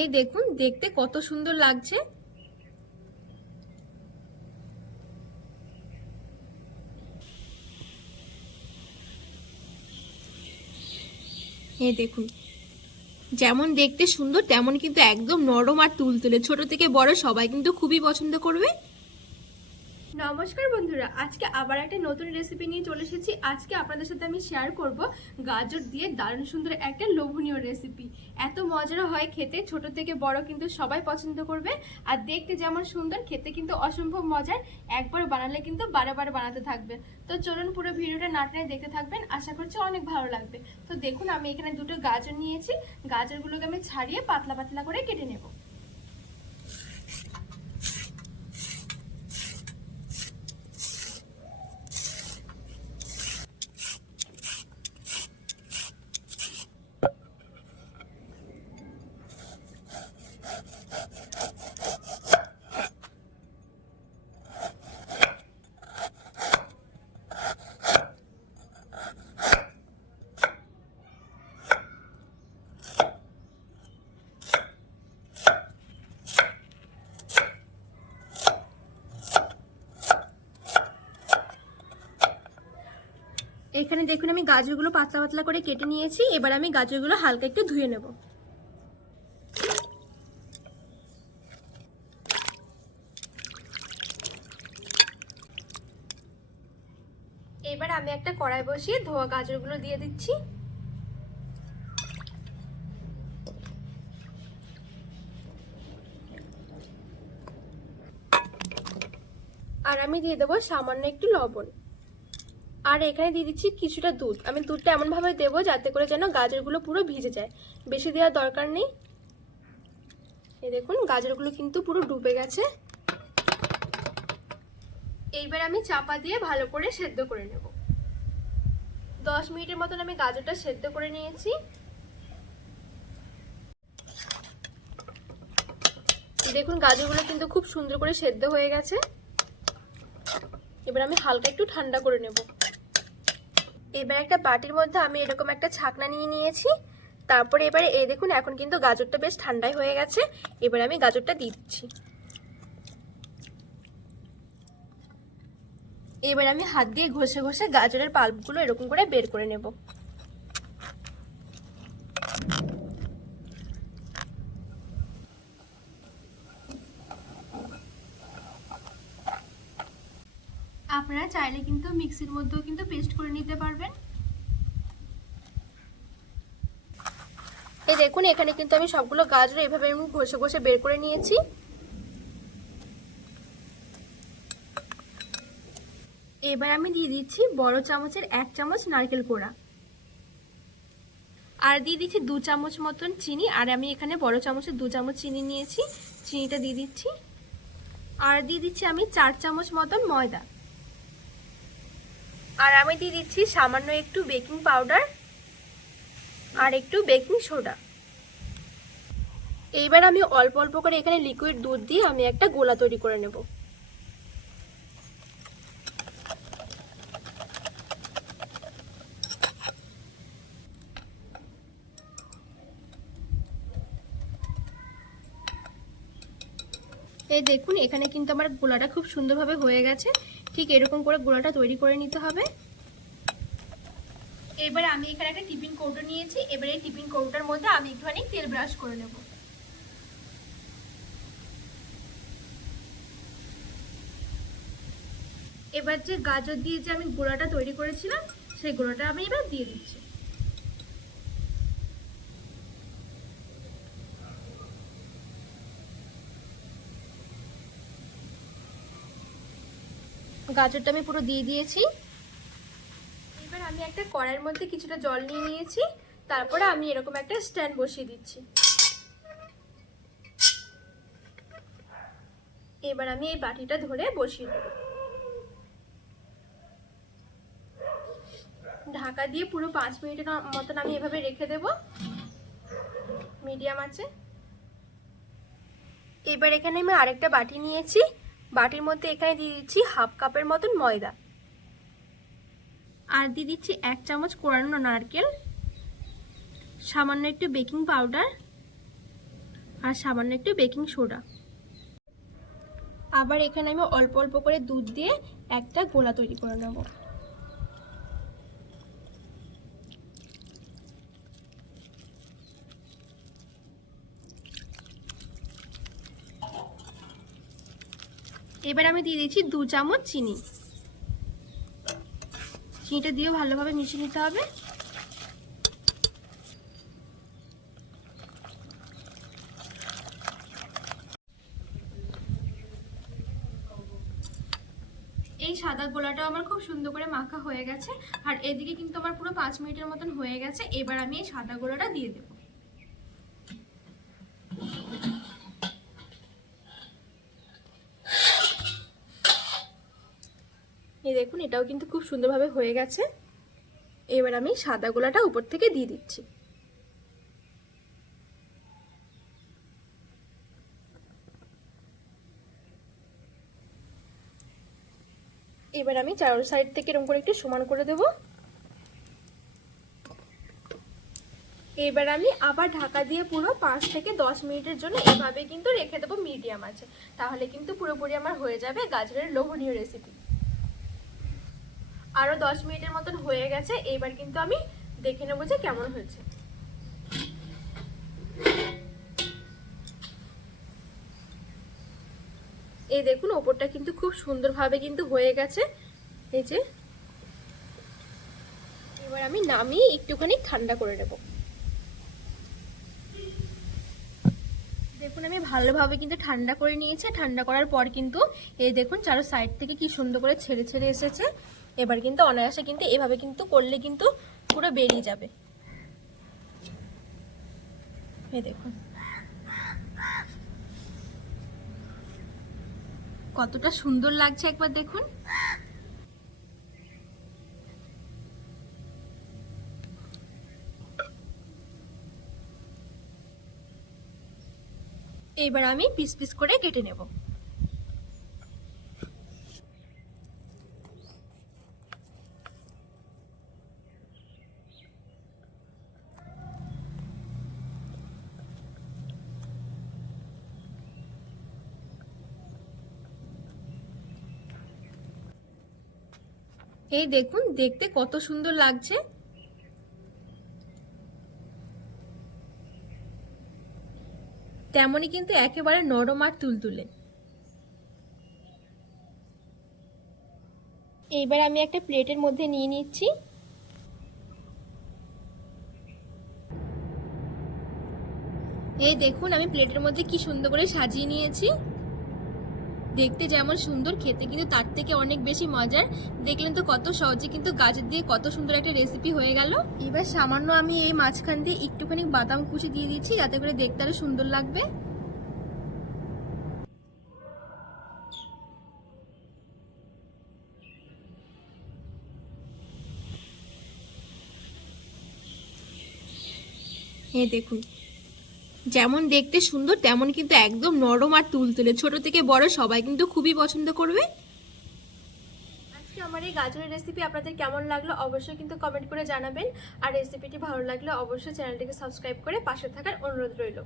এই দেখুন, দেখতে কত সুন্দর লাগছে। এই দেখুন, যেমন দেখতে সুন্দর, তেমন কিন্তু একদম নরম আর তুলতুলে। ছোট থেকে বড় সবাই কিন্তু খুবই পছন্দ করবে। নমস্কার বন্ধুরা, আজকে আবার একটা নতুন রেসিপি নিয়ে চলে এসেছি। আজকে আপনাদের সাথে আমি শেয়ার করব গাজর দিয়ে দারুণ সুন্দর একটা লোভনীয় রেসিপি এত মজারও হয় খেতে, ছোট থেকে বড় কিন্তু সবাই পছন্দ করবে। আর দেখতে যেমন সুন্দর, খেতে কিন্তু অসম্ভব মজার। একবার বানালে কিন্তু বারবার বানাতে থাকবে। তো চলুন পুরো ভিডিওটা নাটনে দেখতে থাকবেন। আশা করছি অনেক ভালো লাগবে। তো দেখুন, আমি এখানে দুটো গাজর নিয়েছি। গাজরগুলোকে আমি ছাড়িয়ে পাতলা পাতলা করে কেটে নেব। এখানে দেখুন, আমি গাজরগুলো পাতলা পাতলা করে কেটে নিয়েছি। এবার আমি গাজরগুলো হালকা একটু ধুয়ে নেব। এবার আমি একটা কড়াই বসিয়ে ধোয়া গাজরগুলো দিয়ে দিচ্ছি। আর আমি দিয়ে দেবো সামান্য একটু লবণ। আর এখানে দিয়ে দিচ্ছি কিছুটা দুধ। আমি দুধটা এমনভাবে দেবো যাতে করে যেন গাজরগুলো পুরো ভিজে যায়। বেশি দেওয়ার দরকার নেই। এ দেখুন, গাজরগুলো কিন্তু পুরো ডুবে গেছে। এইবার আমি চাপা দিয়ে ভালো করে সেদ্ধ করে নেব। দশ মিনিটের মতন আমি গাজরটা সেদ্ধ করে নিয়েছি। দেখুন, গাজরগুলো কিন্তু খুব সুন্দর করে সেদ্ধ হয়ে গেছে। এবার আমি হালকা একটু ঠান্ডা করে নেব। এবার একটা বাটির মধ্যে আমি এরকম একটা ছাকনা নিয়ে নিয়েছি। তারপরে এবারে এ দেখুন, এখন কিন্তু গাজরটা বেশ ঠান্ডাই হয়ে গেছে। এবার আমি গাজরটা দিচ্ছি। এবার আমি হাত দিয়ে ঘষে ঘষে গাজরের পাল্পগুলো এরকম করে বের করে নেব। আপনারা চাইলে কিন্তু মিক্সির মধ্যেও কিন্তু পেস্ট করে নিতে পারবেন। এই দেখুন, এখানে কিন্তু আমি সবগুলো গাজর এভাবে আমি ঘষে ঘষে বের করে নিয়েছি। এবার আমি দিয়ে দিচ্ছি বড় চামচের এক চামচ নারকেল কোড়া। আর দিয়ে দিচ্ছি দু চামচ মতন চিনি, আর আমি এখানে বড় চামচের দু চামচ চিনি নিয়েছি। চিনিটা দিয়ে দিচ্ছি। আর দিয়ে দিচ্ছি আমি চার চামচ মতন ময়দা। আর আমি দিয়ে দিচ্ছি সামান্য একটু বেকিং পাউডার আর একটু বেকিং সোডা। এইবার আমি অল্প অল্প করে এখানে লিকুইড দুধ দিয়ে আমি একটা গোলা তৈরি করে নেব। এই দেখুন, এখানে কিন্তু আমার গোলাটা খুব সুন্দরভাবে হয়ে গেছে। ঠিক এরকম করে গোড়াটা তৈরি করে নিতে হবে। এবার আমি এখানে একটা টিফিন কৌটো নিয়েছি। এবার এই টিফিন কৌটোর মধ্যে আমি একটুখানি তেল ব্রাশ করে নেব। এবার যে গাজর দিয়ে যে আমি গোড়াটা তৈরি করেছিলাম, সেই গোড়াটা আমি এবার দিয়ে দিচ্ছি। গাজরটা আমি পুরো দিয়ে দিয়েছি। এবার আমি একটা কড়াইয়ের মধ্যে কিছুটা জল নিয়ে নিয়েছি, তারপরে আমি এরকম একটা স্ট্যান্ড বসিয়ে দিচ্ছি। এবার আমি এই বাটিটা ধরে বসিয়ে দেব। ঢাকা দিয়ে পুরো পাঁচ মিনিটের মতন আমি এভাবে রেখে দেব। মিডিয়াম আছে। এবার এখানে আমি আরেকটা বাটি নিয়েছি। বাটির মধ্যে এখানে দিয়ে দিচ্ছি হাফ কাপের মতন ময়দা। আর দিয়ে দিচ্ছি এক চামচ কোরানো নারকেল, সামান্য একটু বেকিং পাউডার আর সামান্য একটু বেকিং সোডা। আবার এখানে আমি অল্প অল্প করে দুধ দিয়ে একটা গোলা তৈরি করে নেব। এবার আমি দিয়ে দিচ্ছি দু চামচ চিনি। চিনিটা দিয়েও ভালোভাবে মিশিয়ে নিতে হবে। এই সাদা গোলাটাও আমার খুব সুন্দর করে মাখা হয়ে গেছে। আর এদিকে কিন্তু আমার পুরো পাঁচ মিনিটের মতন হয়ে গেছে। এবার আমি এই সাদা গোলাটা দিয়ে দেব। এই দেখুন, এটাও কিন্তু খুব সুন্দরভাবে হয়ে গেছে। এবার আমি সাদা গোলাটা উপর থেকে দিয়ে দিচ্ছি। এবার আমি চার সাইড থেকে এরকম করে একটু সমান করে দেব। এবার আমি আবার ঢাকা দিয়ে পুরো পাঁচ থেকে দশ মিনিটের জন্য এভাবে কিন্তু রেখে দেবো মিডিয়াম আছে। তাহলে কিন্তু পুরোপুরি আমার হয়ে যাবে গাজরের লোভনীয় রেসিপি আরও দশ মিনিটের মতন হয়ে গেছে, এবার কিন্তু আমি দেখে নেব যে কেমন হয়েছে। এই দেখুন, ওপরটা কিন্তু খুব সুন্দরভাবে কিন্তু হয়ে গেছে। এই যে, এবার আমি নামিয়ে একটুখানি ঠান্ডা করে নেব। দেখুন, আমি ভালোভাবে কিন্তু ঠান্ডা করে নিয়েছি। ঠান্ডা করার পর কিন্তু এই দেখুন, চারো সাইড থেকে কি সুন্দর করে ছেড়ে ছেড়ে এসেছে। এবার কিন্তু অনায়াসে কিন্তু এভাবে কিন্তু করলে কিন্তু পুরো বেরিয়ে যাবে। দেখুন। কতটা সুন্দর লাগছে একবার দেখুন। এবার আমি পিস পিস করে কেটে নেব। এই দেখুন, দেখতে কত সুন্দর লাগছে। তেমনই কিন্তু একেবারে নরম আর তুলতুলে। এইবার আমি একটা প্লেটের মধ্যে নিয়ে নিচ্ছি। এই দেখুন, আমি প্লেটের মধ্যে কি সুন্দর করে সাজিয়ে নিয়েছি। দেখতে যেমন সুন্দর, খেতে কিন্তু তার থেকে অনেক বেশি মজার। দেখলেন তো কত সহজে কিন্তু গাজর দিয়ে কত সুন্দর একটা রেসিপি হয়ে গেল। এবার সামান্য আমি এই মাঝখান দিয়ে একটুখানি বাদাম কুচি দিয়ে দিচ্ছি, যাতে করে দেখতে আরও সুন্দর লাগবে। হ্যাঁ দেখুন যেমন দেখতে সুন্দর, তেমন কিন্তু একদম নরম আর তুলতুলে। ছোট থেকে বড় সবাই কিন্তু খুবই পছন্দ করবে। আজকে আমার এই গাজরের রেসিপি আপনাদের কেমন লাগল অবশ্যই কিন্তু কমেন্ট করে জানাবেন। আর রেসিপিটি ভালো লাগলে অবশ্যই চ্যানেলটিকে সাবস্ক্রাইব করে পাশে থাকার অনুরোধ রইল।